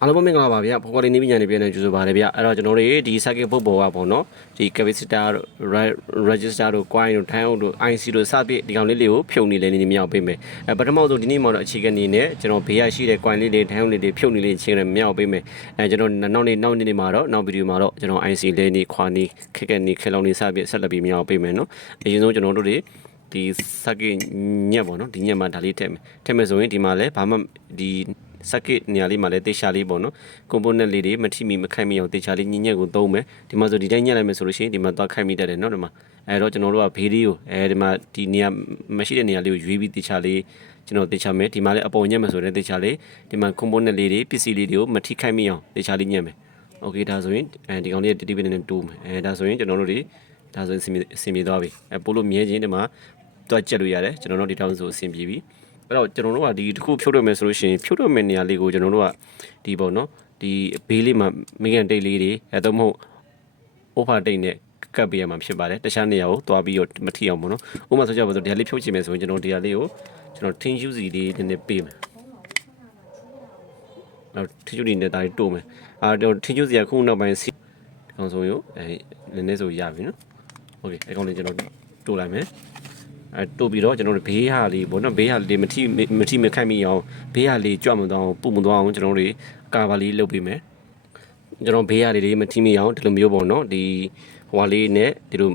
အားလုံးပဲမင်္ဂလာပါဗျာဖော်ကော်လေးနေပညာနေပြန်နေကြိုဆိုပါရဗျာအဲ့တော့ကျွန်တော်တို့ဒီ circuit board ပေါ်ကပေါ့နော်ဒီ capacitor တို့ re- register တို့ coin တို့ time out တို့ IC တို့စသဖြင့်ဒီကောင်လေးလေးကိုဖြုတ်နေလေနေမြောက်ပေးမယ်အဲပထမဆုံးဒီနေ့မှာတော့အခြေခံအနေနဲ့ကျွန်တော်ဘေးရရှိတဲ့ coin လေးတွေ time out လေးတွေဖြုတ်နေလေးချင်းနဲ့မြောက်ပေးမယ်အဲကျွန်တော်နောက်နေ့နောက်နေ့မှာတော့နောက်ဗီဒီယိုမှာတော့ကျွန်တော် IC လေးနေခွာနေခက်ခက်နေခက်လောင်နေစသဖြင့်ဆက်လက်ပြီးမြောက်ပေးမယ်နော်အရင်ဆုံးကျွန်တော်တို့တွေဒီ circuit ညက်ပေါ့နော်ဒီညက်မှာဒါလေးထည့်မယ်ထည့်မယ်ဆိုရင်ဒီမှာလည်းဘာမှဒီ circuit နေရာလေးမှာလည်းတေချာလေးပေါ့နော် component လေးတွေမထိမိမခိုက်မိအောင်တေချာလေးညင်ညက်ကိုသုံးမယ်ဒီမှာဆိုဒီတိုင်းညက်လိုက်မယ်ဆိုလို့ရှိရင်ဒီမှာသွားခိုက်မိတတ်တယ်နော်ဒီမှာအဲတော့ကျွန်တော်တို့ကဘေးလေးကိုအဲဒီမှာဒီနေရာမရှိတဲ့နေရာလေးကိုရွေးပြီးတေချာလေးကျွန်တော်တေချာမယ်ဒီမှာလည်းအပေါ်ညက်မယ်ဆိုတော့တေချာလေးဒီမှာ component လေးတွေပစ္စည်းလေးတွေကိုမထိခိုက်မိအောင်တေချာလေးညက်မယ်โอเคဒါဆိုရင်အဲဒီကောင်လေးတတိပနေနဲ့တိုးမယ်အဲဒါဆိုရင်ကျွန်တော်တို့တွေဒါဆိုရင်အဆင်ပြေအဆင်ပြေသွားပြီအဲပို့လို့မြဲချင်းဒီမှာတွက်ချက်လို့ရတယ်ကျွန်တော်တို့ဒီတောင်းဆိုအဆင်ပြေပြီ အဲ့တော့ကျွန်တော်တို့ကဒီတစ်ခုဖြုတ်ရမယ်ဆိုလို့ရှိရင်ဖြုတ်ရမယ့်နေရာလေးကိုကျွန်တော်တို့ကဒီပေါ့နော်ဒီဘေးလေးမှာမိကန်တိတ်လေးတွေအဲတော့မဟုတ် over တိတ်နဲ့ကပ်ပေးရမှာဖြစ်ပါတယ်တခြားနေရာကိုတွားပြီးတော့မထိအောင်ပေါ့နော်ဥပမာဆိုကြပါစို့ဒီဟာလေးဖြုတ်ချင်မယ်ဆိုရင်ကျွန်တော်ဒီဟာလေးကိုကျွန်တော်ထင်းယူစီလေးနည်းနည်းပေးမယ်နောက်ထင်းယူလေးနဲ့ဒါလေးတိုးမယ်အာတော့ထင်းယူစီကခုနောက်ပိုင်းစီအောင်ဆိုရောအဲနည်းနည်းဆိုရပြီနော်โอเคအဲကောင်လေးကျွန်တော်တိုးလိုက်မယ် အဲတို့ပြီးတော့ကျွန်တော်တို့ဘေးဟာလေးပေါ့နော်ဘေးဟာလေးမထိမထိမခန့်မိအောင်ဘေးဟာလေးကြွမသွားအောင်ပုမသွားအောင်ကျွန်တော်တို့ကာဗာလေးလုပ်ပေးမယ်ကျွန်တော်ဘေးရလေးလေးမထိမိအောင်ဒီလိုမျိုးပေါ့နော်ဒီဟွာလေးနဲ့ဒီလို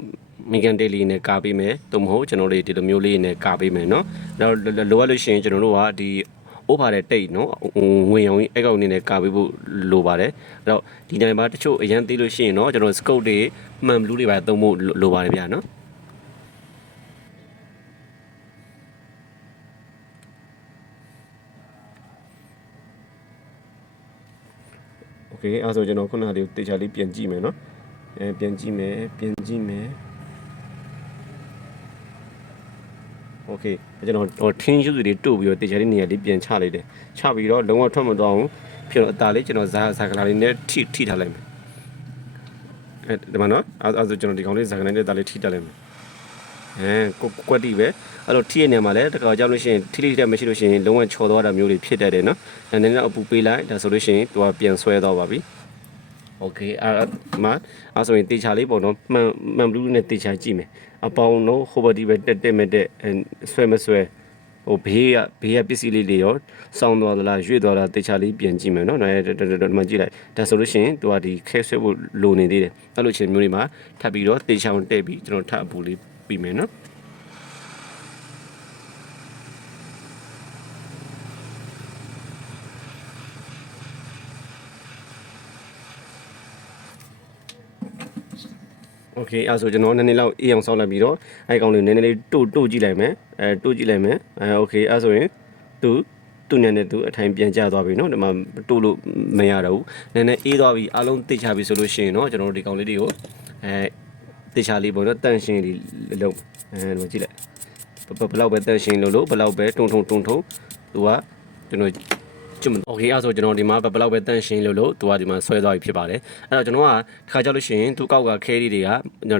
မီကန်တေးလေးနဲ့ကာပေးမယ်သို့မဟုတ်ကျွန်တော်တို့ဒီလိုမျိုးလေးနဲ့ကာပေးမယ်နော်တော့လိုအပ်လို့ရှိရင်ကျွန်တော်တို့ကဒီိုးပါတဲ့တိတ်နော်ငွေရောင်ကြီးအဲ့ကောင်နေနဲ့ကာပေးဖို့လိုပါတယ်အဲ့တော့ဒီတိုင်းမှာတချို့အရန်သေးလို့ရှိရင်နော်ကျွန်တော်စကုတ်တွေမှန်ဘလူးတွေပါသုံးဖို့လိုပါတယ်ဗျာနော် โอเคအဲ့ဒါဆိုကျွန်တော်ခုနကလေးကိုတေချာလေးပြန်ကြည့်မယ်เนาะအဲပြန်ကြည့်မယ်ပြန်ကြည့်မယ်โอเคကျွန်တော်တော့ထင်းယူစုတွေတို့ပြီးတော့တေချာလေးနေရာလေးပြန်ချလိုက်တယ်ချပြီးတော့လုံးဝထွက်မသွားအောင်ဖြစ်တော့အသားလေးကျွန်တော်ဇာဇာကလာလေးနဲ့ထိထိထားလိုက်မယ်အဲဒီမှာเนาะအဲ့ဒါဆိုကျွန်တော်ဒီကောင်လေးဇာကလာနဲ့အသားလေးထိထားလိုက်မယ် အဲကိုကွက်တိပဲအဲ့တော့ထိရနေမှာလဲတခါကြောက်လို့ရှိရင်ထိလိတက်မရှိလို့ရှိရင်လုံးဝချော်သွားတာမျိုးတွေဖြစ်တတ်တယ်နော်။ဒါနဲ့တော့အပူပေးလိုက်ဒါဆိုလို့ရှိရင်သူကပြန်ဆွဲသွားပါပြီ။ okay အဲ့မှာအဲ့ဆိုရင်တေချာလေးပေါ့နော်မှန်မှန်ဘလူးနဲ့တေချာကြည့်မယ်အပေါင်တော့ဟိုဘဒီပဲတက်တက်မတက်ဆွဲမဆွဲဟိုဘေးကဘေးကပစ္စည်းလေးတွေရောစောင်းသွားသလားရွေ့သွားလားတေချာလေးပြန်ကြည့်မယ်နော်နော်တော်မှကြည့်လိုက်ဒါဆိုလို့ရှိရင်သူကဒီခဲဆွဲဖို့လိုနေသေးတယ်အဲ့လိုချင်းမျိုးတွေမှာထပ်ပြီးတော့တေချာကိုတက်ပြီးကျွန်တော်ထပ်အပူလေး ပြီးမယ်နော် โอเคအဲ့ဆိုကျွန်တော်နည်းနည်းလောက်အေးအောင်ဆောက်လိုက်ပြီးတော့အဲ့ကောင်လေးနည်းနည်းလေးတို့တို့ကြည့်လိုက်မယ်အဲတို့ကြည့်လိုက်မယ်အဲโอเคအဲ့ဆိုရင်သူသူညနေသူအထိုင်ပြန်ကျသွားပြီเนาะဒီမှာတို့လို့မရတော့ဘူးနည်းနည်းအေးသွားပြီအားလုံးတိတ်ချပြီဆိုလို့ရှိရင်เนาะကျွန်တော်တို့ဒီကောင်လေးတွေကိုအဲ တေချာလေးပေါ့နော်တန့်ရှင်းလေးလုံးအဲလို့ကြည့်လိုက်ဘလောက်ပဲတန့်ရှင်းလို့လို့ဘလောက်ပဲတုံထုံတုံထုံသူကကျွန်တော် ကျွတ်โอเคအဲ့ဆိုကျွန်တော်ဒီမှာဘယ်လောက်ပဲတန့်ရှင်းလို့လို့သူကဒီမှာဆွဲသွားပြီဖြစ်ပါတယ်အဲ့တော့ကျွန်တော်ကတစ်ခါကြောက်လို့ရှိရင်သူကောက်ကခဲလေးတွေက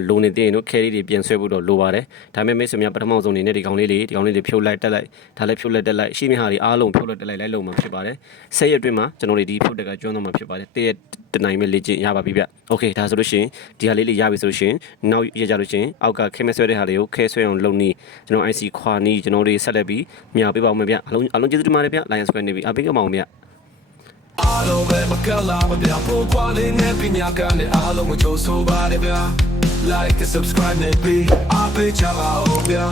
လိုနေသေးရင်တို့ခဲလေးတွေပြန်ဆွဲဖို့တော့လိုပါတယ်ဒါပေမဲ့မိတ်ဆွေများပထမဆုံးအနေနဲ့ဒီကောင်လေးတွေဒီကောင်လေးတွေဖြုတ်လိုက်တက်လိုက်ဒါလည်းဖြုတ်လိုက်တက်လိုက်ရှိမြဟာတွေအားလုံးဖြုတ်လိုက်တက်လိုက်လိုက်လုံးမှာဖြစ်ပါတယ်ဆက်ရက်အတွင်းမှာကျွန်တော်တို့ဒီဖြုတ်တက်ကကျွမ်းတော့မှာဖြစ်ပါတယ်တရက်တနိုင်မဲ့လေ့ကျင့်ရပါပြီဗျโอเคဒါဆိုလို့ရှိရင်ဒီဟာလေးလေးရပြီဆိုလို့ရှိရင်နောက်ရကြလို့ရှိရင်အောက်ကခဲမဆွဲတဲ့ဟာလေးကိုခဲဆွဲအောင်လုပ်နေကျွန်တော် IC ခွာနီးကျွန်တော်တို့ဆက်လက်ပြီးမြာပေးပါဦးမယ်ဗျအလုံးအလုံးကျေးဇူးတင်ပါတယ်ဗျ Lion Square နေပြီအပိကမောင် ကောင်တွေကအားလုံးပဲမကလာမပြဖို့ကွာလေးနဲ့ပြညာကနဲ့အားလုံးကိုကြိုဆိုပါတယ်ဗျာ like and subscribe နဲ့ be အပေးချပါဦးဗျာ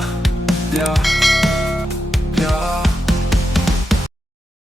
ဗျာဗျာ